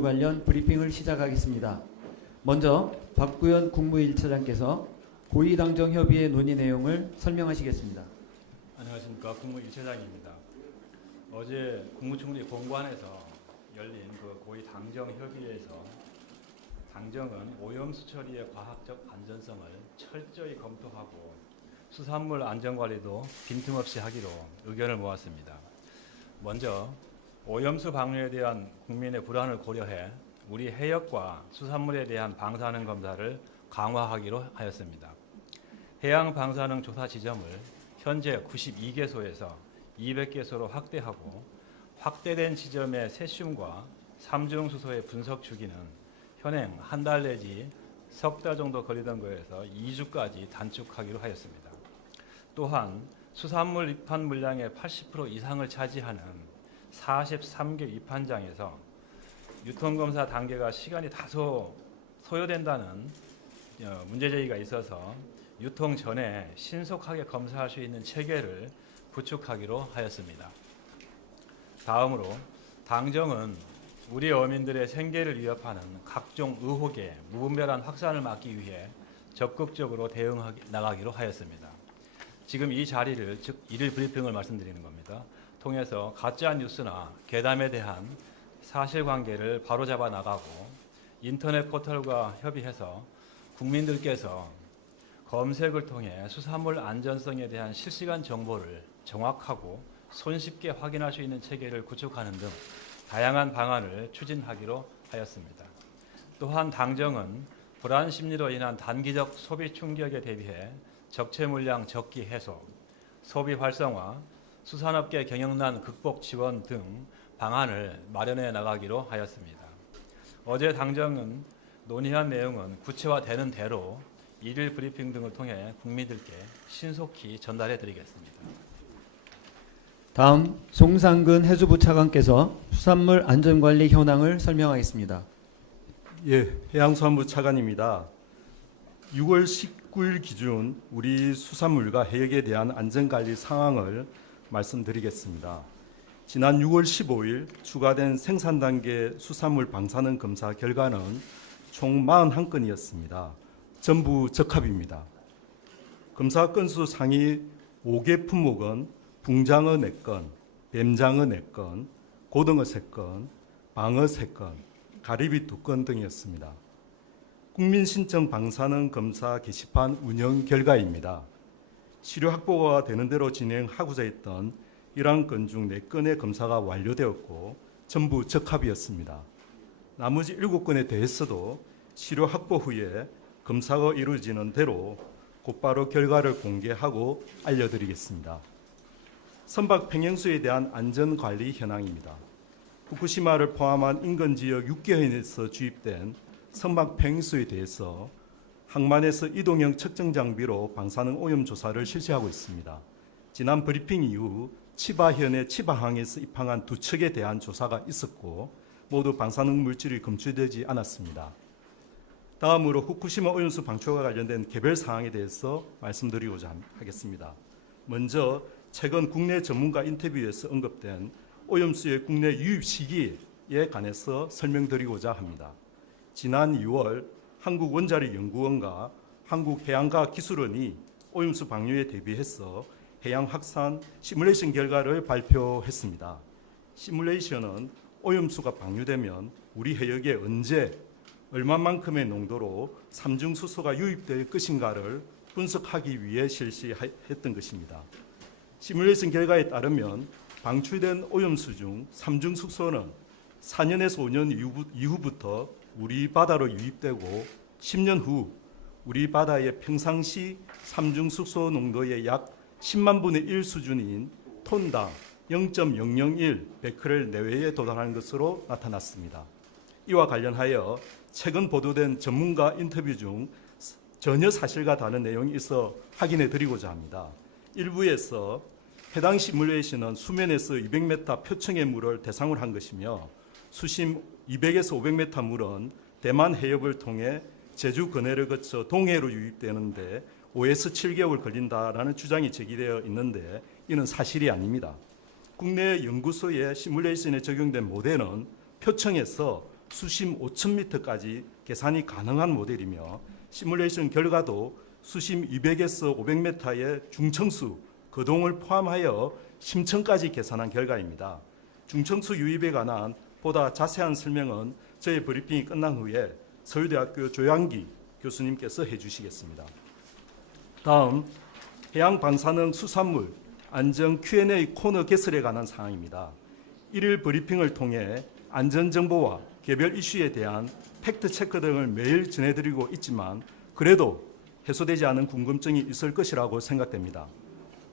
관련 브리핑을 시작하겠습니다. 먼저 박구현 국무1차장께서 고위 당정 협의회 논의 내용을 설명하시겠습니다. 안녕하십니까. 국무1차장입니다. 어제 국무총리 공관에서 열린 그 고위 당정 협의회에서 당정은 오염수 처리의 과학적 안전성을 철저히 검토하고 수산물 안전관리도 빈틈없이 하기로 의견을 모았습니다. 먼저 오염수 방류에 대한 국민의 불안을 고려해 우리 해역과 수산물에 대한 방사능 검사를 강화하기로 하였습니다. 해양 방사능 조사 지점을 현재 92개소에서 200개소로 확대하고 확대된 지점의 세슘과 삼중수소의 분석 주기는 현행 한 달 내지 석 달 정도 걸리던 거에서 2주까지 단축하기로 하였습니다. 또한 수산물 입한 물량의 80% 이상을 차지하는 43개 입한장에서 유통검사 단계가 시간이 다소 소요된다는 문제제기가 있어서 유통 전에 신속하게 검사할 수 있는 체계를 구축하기로 하였습니다. 다음으로 당정은 우리 어민들의 생계를 위협하는 각종 의혹의 무분별한 확산을 막기 위해 적극적으로 대응해 나가기로 하였습니다. 지금 이 자리를, 즉 일일 브리핑을 말씀드리는 겁니다. 통해서 가짜 뉴스나 괴담에 대한 사실관계를 바로잡아 나가고 인터넷 포털과 협의해서 국민들께서 검색을 통해 수산물 안전성에 대한 실시간 정보를 정확하고 손쉽게 확인할 수 있는 체계를 구축하는 등 다양한 방안을 추진하기로 하였습니다. 또한 당정은 불안 심리로 인한 단기적 소비 충격에 대비해 적체 물량 적기 해소, 소비 활성화, 수산업계 경영난 극복 지원 등 방안을 마련해 나가기로 하였습니다. 어제 당정은 논의한 내용은 구체화되는 대로 일일 브리핑 등을 통해 국민들께 신속히 전달해 드리겠습니다. 다음 송상근 해수부 차관께서 수산물 안전관리 현황을 설명하겠습니다. 예, 해양수산부 차관입니다. 6월 19일 기준 우리 수산물과 해역에 대한 안전관리 상황을 말씀드리겠습니다. 지난 6월 15일 추가된 생산 단계 수산물 방사능 검사 결과는 총 41건이었습니다. 전부 적합입니다. 검사 건수 상위 5개 품목은 붕장어 4건, 뱀장어 4건, 고등어 3건, 방어 3건, 가리비 2건 등이었습니다. 국민신청 방사능 검사 게시판 운영 결과입니다. 시료 확보가 되는 대로 진행하고자 했던 11건 중 4건의 검사가 완료되었고 전부 적합이었습니다. 나머지 7건에 대해서도 시료 확보 후에 검사가 이루어지는 대로 곧바로 결과를 공개하고 알려드리겠습니다. 선박 평형수에 대한 안전관리 현황입니다. 후쿠시마를 포함한 인근지역 6개현에서 주입된 선박 평형수에 대해서 항만에서 이동형 측정 장비로 방사능 오염 조사를 실시하고 있습니다. 지난 브리핑 이후 치바현의 치바항에서 입항한 2척에 대한 조사가 있었고 모두 방사능 물질이 검출되지 않았습니다. 다음으로 후쿠시마 오염수 방출과 관련된 개별 사항에 대해서 말씀드리고자 하겠습니다. 먼저 최근 국내 전문가 인터뷰에서 언급된 오염수의 국내 유입 시기에 관해서 설명드리고자 합니다. 지난 2월 한국원자력연구원과 한국해양과학기술원이 오염수 방류에 대비해서 해양 확산 시뮬레이션 결과를 발표했습니다. 시뮬레이션은 오염수가 방류되면 우리 해역에 언제 얼마만큼의 농도로 삼중수소가 유입될 것인가를 분석하기 위해 실시했던 것입니다. 시뮬레이션 결과에 따르면 방출된 오염수 중 삼중수소는 4년에서 5년 이후부터 우리 바다로 유입되고 10년 후 우리 바다의 평상시 삼중수소 농도의 약 10만 분의 1 수준인 톤당 0.001 베크렐 내외에 도달하는 것으로 나타났습니다. 이와 관련하여 최근 보도된 전문가 인터뷰 중 전혀 사실과 다른 내용이 있어 확인해 드리고자 합니다. 일부에서 해당 시뮬레이션은 수면에서 200m 표층의 물을 대상으로 한 것이며 수심 200에서 500m 물은 대만 해협을 통해 제주 근해를 거쳐 동해로 유입되는데 5에서 7개월 걸린다라는 주장이 제기되어 있는데 이는 사실이 아닙니다. 국내 연구소의 시뮬레이션에 적용된 모델은 표층에서 수심 5,000m까지 계산이 가능한 모델이며 시뮬레이션 결과도 수심 200에서 500m의 중청수, 거동을 포함하여 심층까지 계산한 결과입니다. 중청수 유입에 관한 보다 자세한 설명은 저의 브리핑이 끝난 후에 서울대학교 조양기 교수님께서 해주시겠습니다. 다음 해양 방사능 수산물 안전 Q&A 코너 개설에 관한 사항입니다. 1일 브리핑을 통해 안전 정보와 개별 이슈에 대한 팩트 체크 등을 매일 전해드리고 있지만 그래도 해소되지 않은 궁금증이 있을 것이라고 생각됩니다.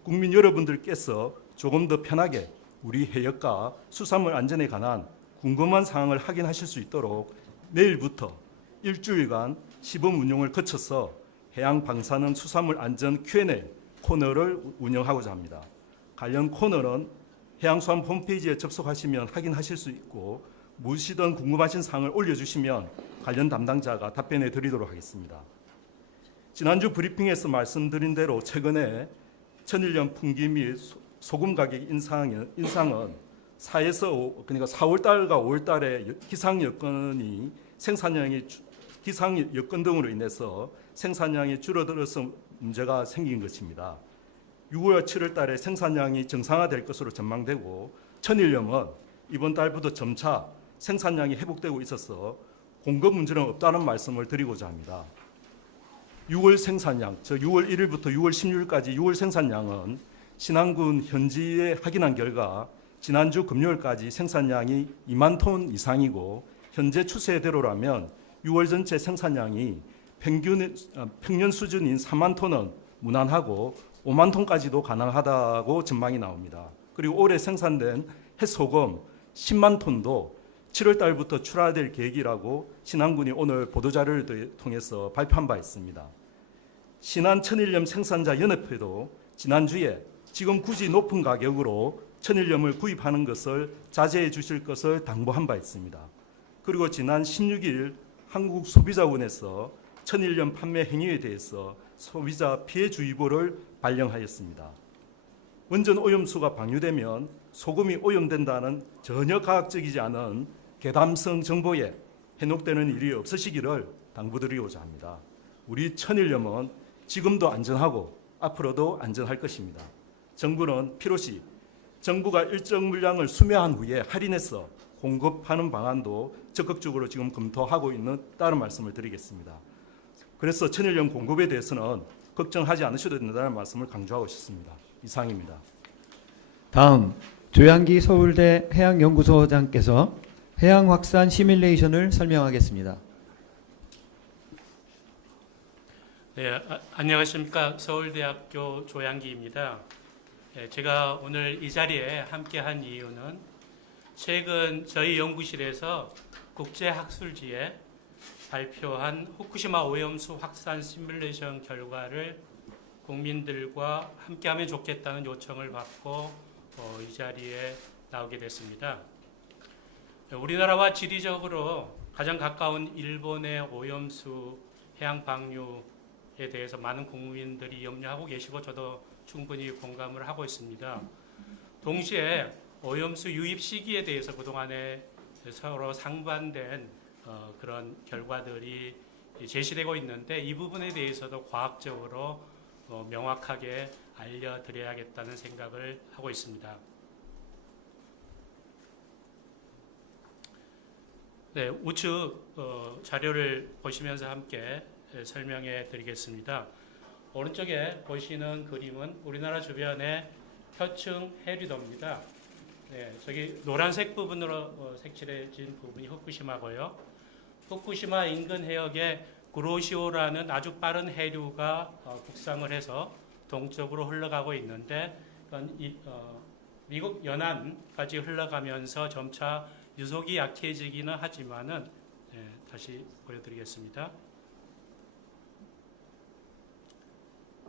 국민 여러분들께서 조금 더 편하게 우리 해역과 수산물 안전에 관한 궁금한 사항을 확인하실 수 있도록 내일부터 일주일간 시범 운용을 거쳐서 해양 방사능 수산물 안전 Q&A 코너를 운영하고자 합니다. 관련 코너는 해양수산 홈페이지에 접속하시면 확인하실 수 있고 무엇이든 궁금하신 사항을 올려주시면 관련 담당자가 답변해 드리도록 하겠습니다. 지난주 브리핑에서 말씀드린 대로 최근에 천일염 풍기 및 소금 가격 인상은 4에서 그러니까 4월 달과 5월 달에 기상 여건이 기상 여건 등으로 인해서 생산량이 줄어들어서 문제가 생긴 것입니다. 6월 7월 달에 생산량이 정상화될 것으로 전망되고 천일염은 이번 달부터 점차 생산량이 회복되고 있어서 공급 문제는 없다는 말씀을 드리고자 합니다. 6월 생산량, 즉 6월 1일부터 6월 16일까지 6월 생산량은 신안군 현지에 확인한 결과 지난주 금요일까지 생산량이 2만 톤 이상이고 현재 추세대로라면 6월 전체 생산량이 평년 수준인 4만 톤은 무난하고 5만 톤까지도 가능하다고 전망이 나옵니다. 그리고 올해 생산된 해소금 10만 톤도 7월 달부터 출하될 계획이라고 신안군이 오늘 보도자료를 통해서 발표한 바 있습니다. 신안 천일염 생산자 연합회도 지난주에 지금 굳이 높은 가격으로 천일염을 구입하는 것을 자제해 주실 것을 당부한 바 있습니다. 그리고 지난 16일 한국소비자원에서 천일염 판매 행위에 대해서 소비자 피해주의보를 발령하였습니다. 원전 오염수가 방류되면 소금이 오염된다는 전혀 과학적이지 않은 괴담성 정보에 현혹되는 일이 없으시기를 당부드리고자 합니다. 우리 천일염은 지금도 안전하고 앞으로도 안전할 것입니다. 정부는 필요시 정부가 일정 물량을 수매한 후에 할인해서 공급하는 방안도 적극적으로 지금 검토하고 있다는 말씀을 드리겠습니다. 그래서 천일염 공급에 대해서는 걱정하지 않으셔도 된다는 말씀을 강조하고 싶습니다. 이상입니다. 다음 조양기 서울대 해양연구소장께서 해양 확산 시뮬레이션을 설명하겠습니다. 네, 안녕하십니까. 서울대학교 조양기입니다. 제가 오늘 이 자리에 함께한 이유는 최근 저희 연구실에서 국제학술지에 발표한 후쿠시마 오염수 확산 시뮬레이션 결과를 국민들과 함께하면 좋겠다는 요청을 받고 이 자리에 나오게 됐습니다. 우리나라와 지리적으로 가장 가까운 일본의 오염수 해양 방류에 대해서 많은 국민들이 염려하고 계시고 저도 충분히 공감을 하고 있습니다. 동시에 오염수 유입 시기에 대해서 그동안에 서로 상반된 그런 결과들이 제시되고 있는데 이 부분에 대해서도 과학적으로 명확하게 알려드려야겠다는 생각을 하고 있습니다. 네, 우측 자료를 보시면서 함께 설명해 드리겠습니다. 오른쪽에 보시는 그림은 우리나라 주변의 표층 해류도입니다. 네, 저기 노란색 부분으로 색칠해진 부분이 후쿠시마고요. 후쿠시마 인근 해역에 구로시오라는 아주 빠른 해류가 북상을 해서 동쪽으로 흘러가고 있는데 미국 연안까지 흘러가면서 점차 유속이 약해지기는 하지만은 다시 보여드리겠습니다.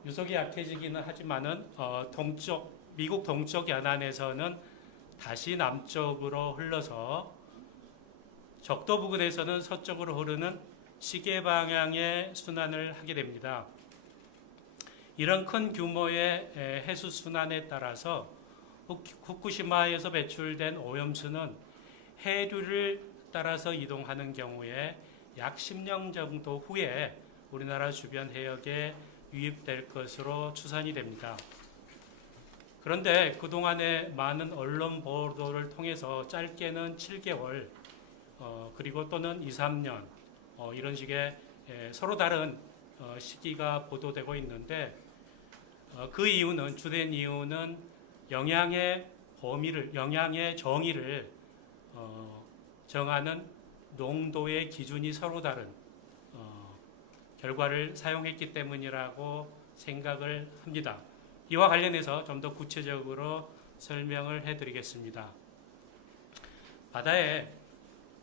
유속이 약해지기는 하지만은 미국 동쪽 연안에서는 다시 남쪽으로 흘러서 적도 부근에서는 서쪽으로 흐르는 시계 방향의 순환을 하게 됩니다. 이런 큰 규모의 해수 순환에 따라서 후쿠시마에서 배출된 오염수는 해류를 따라서 이동하는 경우에 약 10년 정도 후에 우리나라 주변 해역에 유입될 것으로 추산이 됩니다. 그런데 그동안의 많은 언론 보도를 통해서 짧게는 7개월, 그리고 또는 2, 3년, 이런 식의 서로 다른 시기가 보도되고 있는데, 그 이유는, 주된 이유는 영향의 범위를, 영향의 정의를 정하는 농도의 기준이 서로 다른 결과를 사용했기 때문이라고 생각을 합니다. 이와 관련해서 좀 더 구체적으로 설명을 해드리겠습니다. 바다에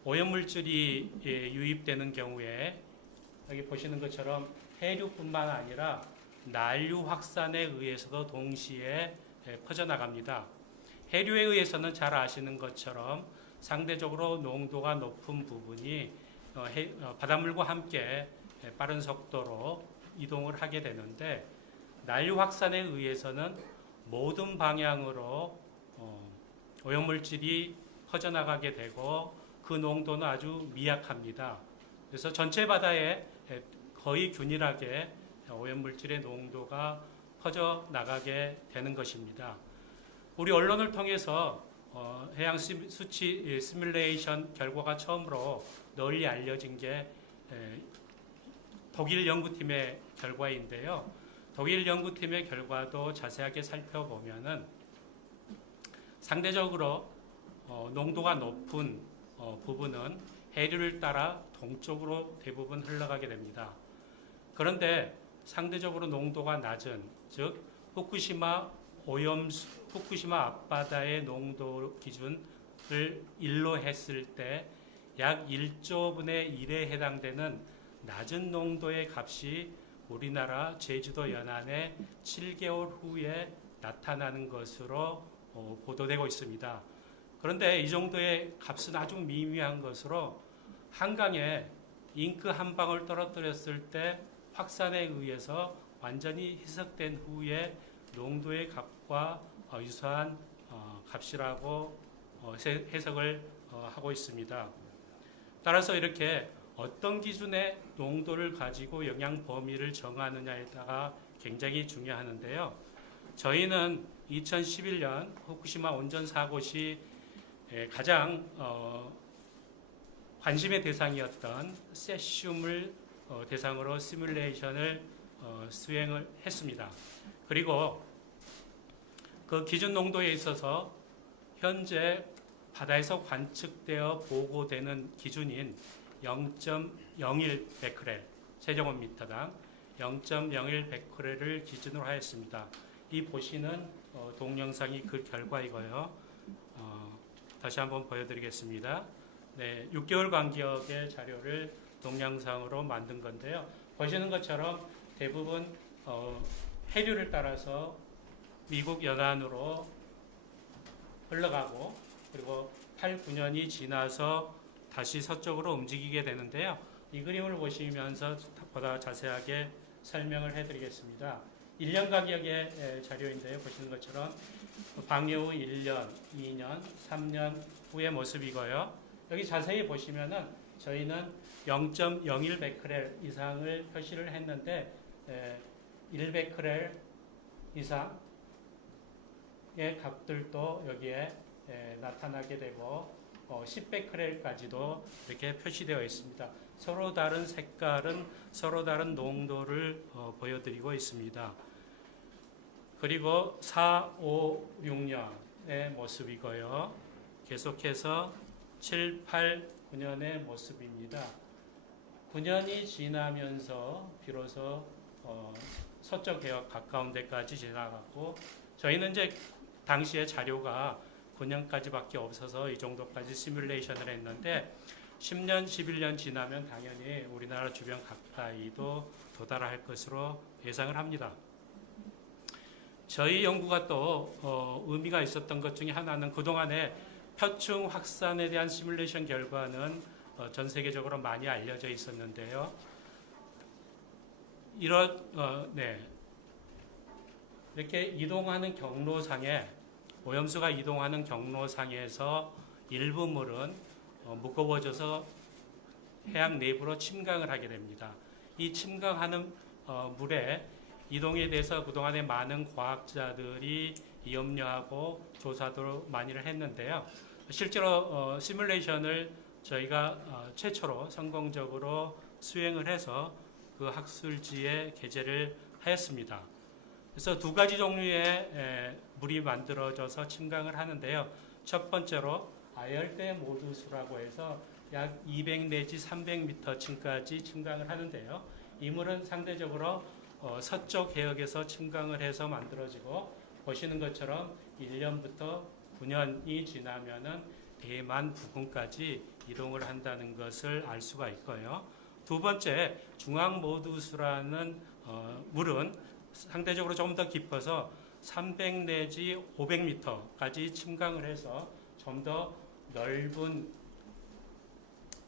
오염물질이 유입되는 경우에 여기 보시는 것처럼 해류뿐만 아니라 난류 확산에 의해서도 동시에 퍼져나갑니다. 해류에 의해서는 잘 아시는 것처럼 상대적으로 농도가 높은 부분이 바닷물과 함께 빠른 속도로 이동을 하게 되는데, 난류 확산에 의해서는 모든 방향으로 오염물질이 퍼져나가게 되고 그 농도는 아주 미약합니다. 그래서 전체 바다에 거의 균일하게 오염물질의 농도가 퍼져나가게 되는 것입니다. 우리 언론을 통해서 해양 수치 시뮬레이션 결과가 처음으로 널리 알려진 게 독일 연구팀의 결과인데요. 독일 연구팀의 결과도 자세하게 살펴보면은 상대적으로 농도가 높은 부분은 해류를 따라 동쪽으로 대부분 흘러가게 됩니다. 그런데 상대적으로 농도가 낮은, 즉 후쿠시마 앞바다의 농도 기준을 1로 했을 때 약 1조분의 1에 해당되는 낮은 농도의 값이 우리나라 제주도 연안에 7개월 후에 나타나는 것으로 보도되고 있습니다. 그런데 이 정도의 값은 아주 미미한 것으로 한강에 잉크 한 방울 떨어뜨렸을 때 확산에 의해서 완전히 희석된 후에 농도의 값과 유사한 값이라고 해석을 하고 있습니다. 따라서 이렇게 어떤 기준의 농도를 가지고 영향 범위를 정하느냐에 따라 굉장히 중요하는데요. 저희는 2011년 후쿠시마 원전 사고 시 가장 관심의 대상이었던 세슘을 대상으로 시뮬레이션을 수행을 했습니다. 그리고 그 기준 농도에 있어서 현재 바다에서 관측되어 보고되는 기준인 0.01 베크렐, 세제곱미터당 0.01 베크렐을 기준으로 하였습니다. 이 보시는 동영상이 그 결과이고요. 다시 한번 보여드리겠습니다. 네, 6개월 간격의 자료를 동영상으로 만든 건데요. 보시는 것처럼 대부분 해류를 따라서 미국 연안으로 흘러가고, 그리고 8, 9년이 지나서 다시 서쪽으로 움직이게 되는데요. 이 그림을 보시면서 보다 자세하게 설명을 해드리겠습니다. 1년 간격의 자료인데요. 보시는 것처럼 방류 후 1년, 2년, 3년 후의 모습이고요. 여기 자세히 보시면은 저희는 0.01 베크렐 이상을 표시를 했는데 1 베크렐 이상의 값들도 여기에 나타나게 되고 10 베크렐까지도 이렇게 표시되어 있습니다. 서로 다른 색깔은 서로 다른 농도를 보여드리고 있습니다. 그리고 4, 5, 6년의 모습이고요. 계속해서 7, 8, 9년의 모습입니다. 9년이 지나면서 비로소 서쪽 해역 가까운 데까지 지나갔고, 저희는 이제 당시에 자료가 9년까지밖에 없어서 이 정도까지 시뮬레이션을 했는데 10년, 11년 지나면 당연히 우리나라 주변 가까이도 도달할 것으로 예상을 합니다. 저희 연구가 또 의미가 있었던 것 중에 하나는 그동안에 표층 확산에 대한 시뮬레이션 결과는 전 세계적으로 많이 알려져 있었는데요. 이렇게 이동하는 경로상에, 오염수가 이동하는 경로상에서 일부 물은 무거워져서 해양 내부로 침강을 하게 됩니다. 이 침강하는 물의 이동에 대해서 그동안에 많은 과학자들이 염려하고 조사도 많이를 했는데요. 실제로 시뮬레이션을 저희가 최초로 성공적으로 수행을 해서 그 학술지에 게재를 하였습니다. 그래서 두 가지 종류의 물이 만들어져서 침강을 하는데요. 첫 번째로 아열대 모두수라고 해서 약 200 내지 300m층까지 침강을 하는데요. 이 물은 상대적으로 서쪽 해역에서 침강을 해서 만들어지고 보시는 것처럼 1년부터 9년이 지나면은 대만 부근까지 이동을 한다는 것을 알 수가 있고요. 두 번째 중앙모두수라는 물은 상대적으로 좀 더 깊어서 300 내지 500m까지 침강을 해서 좀 더 넓은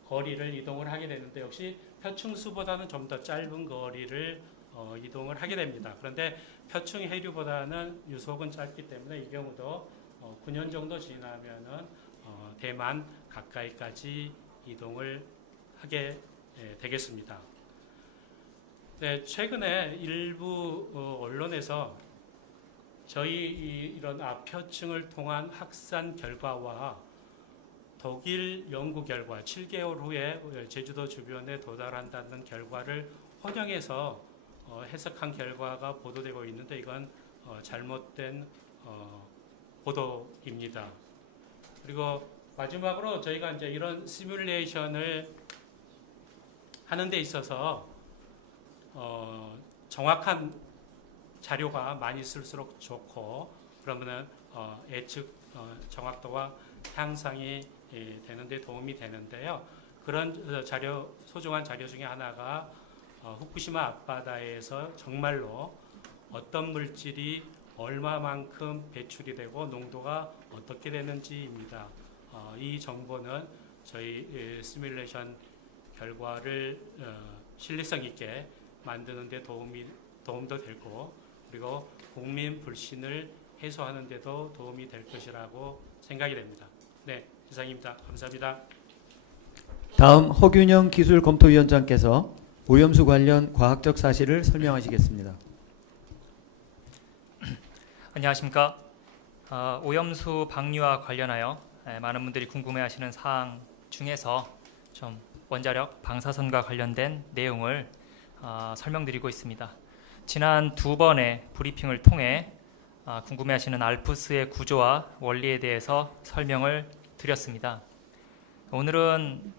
거리를 이동을 하게 되는데 역시 표층수보다는 좀 더 짧은 거리를 이동을 하게 됩니다. 그런데 표층 해류보다는 유속은 짧기 때문에 이 경우도 9년 정도 지나면은 대만 가까이까지 이동을 하게 되겠습니다. 네, 최근에 일부 언론에서 저희 이런 표층을 통한 확산 결과와 독일 연구 결과 7개월 후에 제주도 주변에 도달한다는 결과를 혼용해서 해석한 결과가 보도되고 있는데 이건 잘못된 보도입니다. 그리고 마지막으로 저희가 이제 이런 시뮬레이션을 하는 데 있어서 정확한 자료가 많이 쓸수록 좋고 그러면은 예측 정확도와 향상이 되는데 도움이 되는데요. 그런 소중한 자료 중에 하나가 후쿠시마 앞바다에서 정말로 어떤 물질이 얼마만큼 배출이 되고 농도가 어떻게 되는지입니다. 이 정보는 저희 시뮬레이션 결과를 신뢰성 있게 만드는 데 도움도 되고 그리고 국민 불신을 해소하는 데도 도움이 될 것이라고 생각이 됩니다. 네, 이상입니다. 감사합니다. 다음 허균영 기술검토위원장께서 오염수 관련 과학적 사실을 설명하시겠습니다. 안녕하십니까. 오염수 방류와 관련하여 많은 분들이 궁금해하시는 사항 중에서 좀 원자력 방사선과 관련된 내용을 설명드리고 있습니다. 지난 두 번의 브리핑을 통해 궁금해하시는 알프스의 구조와 원리에 대해서 설명을 드렸습니다. 오늘은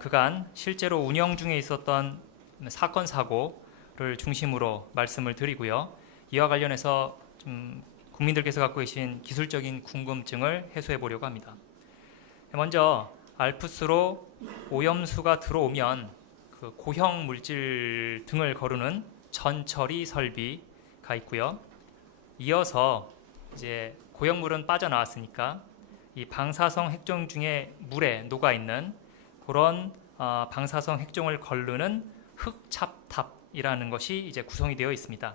그간 실제로 운영 중에 있었던 사건 사고를 중심으로 말씀을 드리고요. 이와 관련해서 좀 국민들께서 갖고 계신 기술적인 궁금증을 해소해 보려고 합니다. 먼저 알프스로 오염수가 들어오면 그 고형 물질 등을 거르는 전처리 설비가 있고요. 이어서 이제 고형물은 빠져나왔으니까 이 방사성 핵종 중에 물에 녹아 있는 그런 방사성 핵종을 거르는 흑찹탑이라는 것이 이제 구성이 되어 있습니다.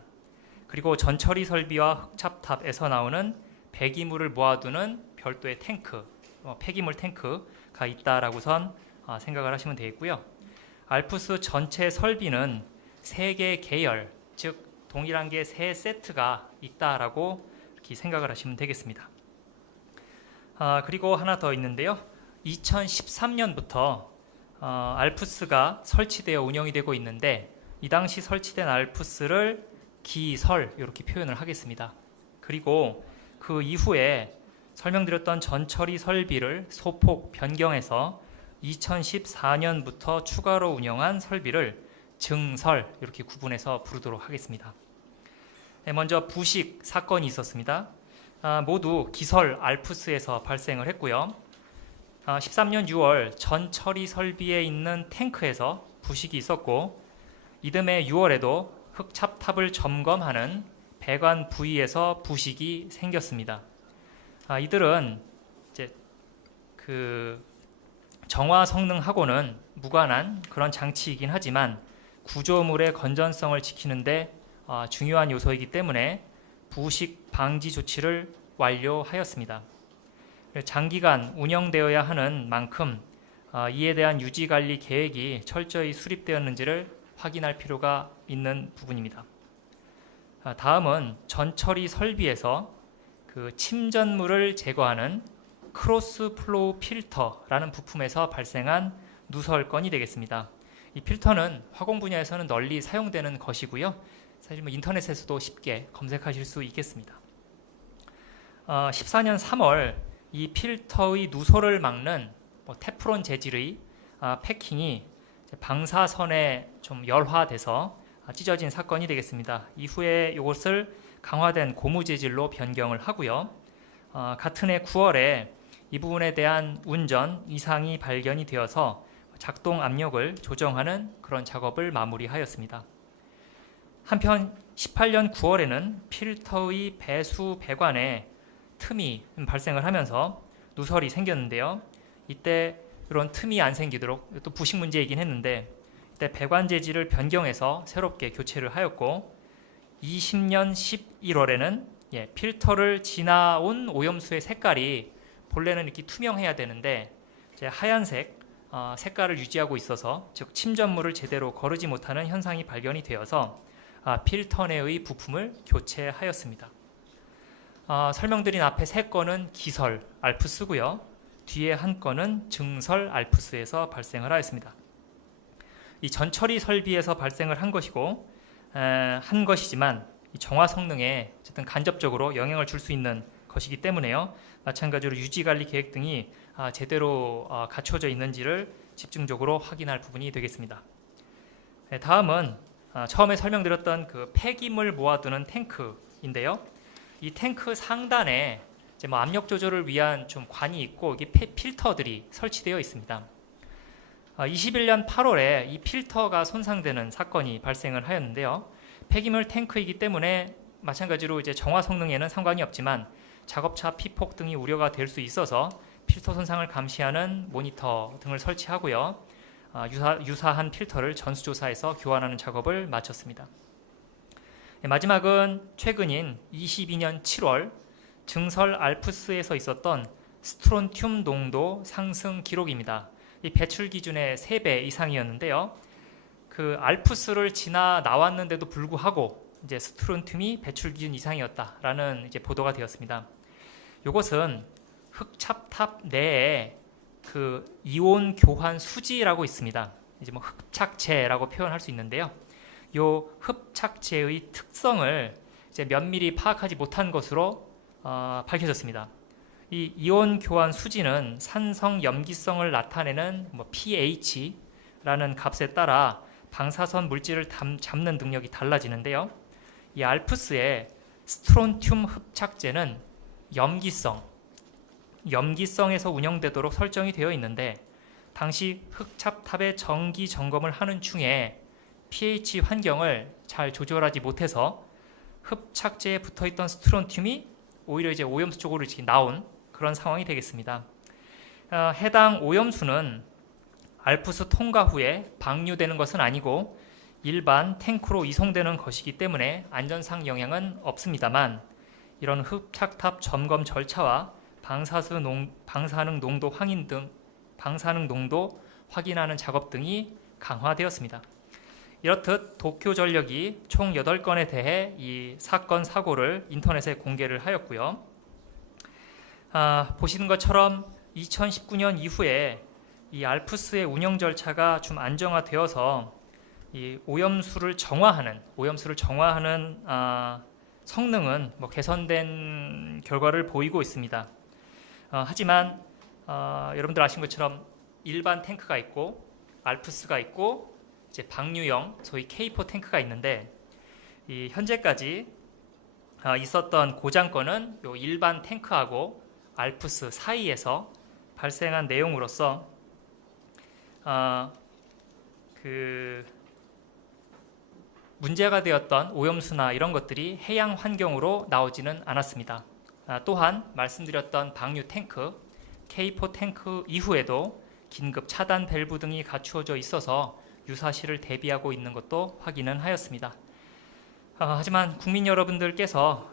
그리고 전처리 설비와 흑찹탑에서 나오는 배기물을 모아두는 별도의 탱크, 폐기물 탱크가 있다라고선 생각을 하시면 되겠고요. 알프스 전체 설비는 3개 계열, 즉 동일한 게 3세트가 있다라고 이렇게 생각을 하시면 되겠습니다. 그리고 하나 더 있는데요. 2013년부터 알프스가 설치되어 운영이 되고 있는데 이 당시 설치된 알프스를 기설 이렇게 표현을 하겠습니다. 그리고 그 이후에 설명드렸던 전처리 설비를 소폭 변경해서 2014년부터 추가로 운영한 설비를 증설 이렇게 구분해서 부르도록 하겠습니다. 네, 먼저 부식 사건이 있었습니다. 모두 기설 알프스에서 발생을 했고요. 13년 6월 전처리 설비에 있는 탱크에서 부식이 있었고 이듬해 6월에도 흑찹탑을 점검하는 배관 부위에서 부식이 생겼습니다. 이들은 이제 그 정화 성능하고는 무관한 그런 장치이긴 하지만 구조물의 건전성을 지키는데 중요한 요소이기 때문에 부식 방지 조치를 완료하였습니다. 장기간 운영되어야 하는 만큼 이에 대한 유지 관리 계획이 철저히 수립되었는지를 확인할 필요가 있는 부분입니다. 다음은 전처리 설비에서 그 침전물을 제거하는 크로스 플로우 필터라는 부품에서 발생한 누설 건이 되겠습니다. 이 필터는 화공 분야에서는 널리 사용되는 것이고요. 사실 인터넷에서도 쉽게 검색하실 수 있겠습니다. 14년 3월 이 필터의 누설을 막는 테프론 재질의 패킹이 방사선에 좀 열화돼서 찢어진 사건이 되겠습니다. 이후에 이것을 강화된 고무 재질로 변경을 하고요. 같은 해 9월에 이 부분에 대한 운전 이상이 발견이 되어서 작동 압력을 조정하는 그런 작업을 마무리하였습니다. 한편 18년 9월에는 필터의 배수 배관에 틈이 발생을 하면서 누설이 생겼는데요. 이때 이런 틈이 안 생기도록 또 부식 문제이긴 했는데 이때 배관 재질을 변경해서 새롭게 교체를 하였고 20년 11월에는 필터를 지나온 오염수의 색깔이 본래는 이렇게 투명해야 되는데 이제 하얀색 색깔을 유지하고 있어서 즉 침전물을 제대로 거르지 못하는 현상이 발견이 되어서 필터 내의 부품을 교체하였습니다. 설명드린 앞에 3건은 기설 알프스고요. 뒤에 한 건은 증설 알프스에서 발생을 하였습니다. 이 전처리 설비에서 발생을 한 것이지만 이 정화 성능에 어쨌든 간접적으로 영향을 줄 수 있는 것이기 때문에요. 마찬가지로 유지관리 계획 등이 제대로 갖춰져 있는지를 집중적으로 확인할 부분이 되겠습니다. 다음은 처음에 설명드렸던 그 폐기물 모아두는 탱크인데요. 이 탱크 상단에 이제 압력 조절을 위한 좀 관이 있고 이게 필터들이 설치되어 있습니다. 21년 8월에 이 필터가 손상되는 사건이 발생을 하였는데요. 폐기물 탱크이기 때문에 마찬가지로 이제 정화 성능에는 상관이 없지만 작업차 피폭 등이 우려가 될 수 있어서 필터 손상을 감시하는 모니터 등을 설치하고요. 유사한 필터를 전수조사해서 교환하는 작업을 마쳤습니다. 마지막은 최근인 22년 7월 증설 알프스에서 있었던 스트론튬 농도 상승 기록입니다. 이 배출 기준의 3배 이상이었는데요. 그 알프스를 지나 나왔는데도 불구하고 이제 스트론튬이 배출 기준 이상이었다라는 이제 보도가 되었습니다. 이것은 흑찹탑 내에 그 이온 교환 수지라고 있습니다. 이제 흡착제라고 표현할 수 있는데요. 요 흡착제의 특성을 이제 면밀히 파악하지 못한 것으로 밝혀졌습니다. 이 이온 교환 수지는 산성 염기성을 나타내는 pH라는 값에 따라 방사선 물질을 잡는 능력이 달라지는데요. 이 알프스의 스트론튬 흡착제는 염기성에서 운영되도록 설정이 되어 있는데 당시 흑찹탑의 정기 점검을 하는 중에 pH 환경을 잘 조절하지 못해서 흡착제에 붙어있던 스트론튬이 오히려 이제 오염수 쪽으로 이렇게 나온 그런 상황이 되겠습니다. 해당 오염수는 알프스 통과 후에 방류되는 것은 아니고 일반 탱크로 이송되는 것이기 때문에 안전상 영향은 없습니다만 이런 흡착탑 점검 절차와 방사능 농도 확인하는 작업 등이 강화되었습니다. 이렇듯 도쿄전력이 총 8건에 대해 이 사건 사고를 인터넷에 공개를 하였고요. 보시는 것처럼 2019년 이후에 이 알프스의 운영 절차가 좀 안정화되어서 이 오염수를 정화하는 성능은 개선된 결과를 보이고 있습니다. 하지만 여러분들 아신 것처럼 일반 탱크가 있고 알프스가 있고 이제 방류형 소위 K4 탱크가 있는데 이 현재까지 있었던 고장 건은 요 일반 탱크하고 알프스 사이에서 발생한 내용으로서 그 문제가 되었던 오염수나 이런 것들이 해양 환경으로 나오지는 않았습니다. 또한 말씀드렸던 방류 탱크, K4 탱크 이후에도 긴급 차단 밸브 등이 갖추어져 있어서 유사시를 대비하고 있는 것도 확인은 하였습니다. 하지만 국민 여러분들께서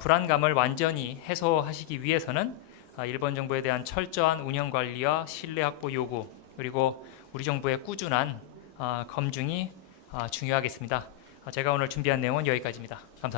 불안감을 완전히 해소하시기 위해서는 일본 정부에 대한 철저한 운영 관리와 신뢰 확보 요구 그리고 우리 정부의 꾸준한 검증이 중요하겠습니다. 제가 오늘 준비한 내용은 여기까지입니다. 감사합니다.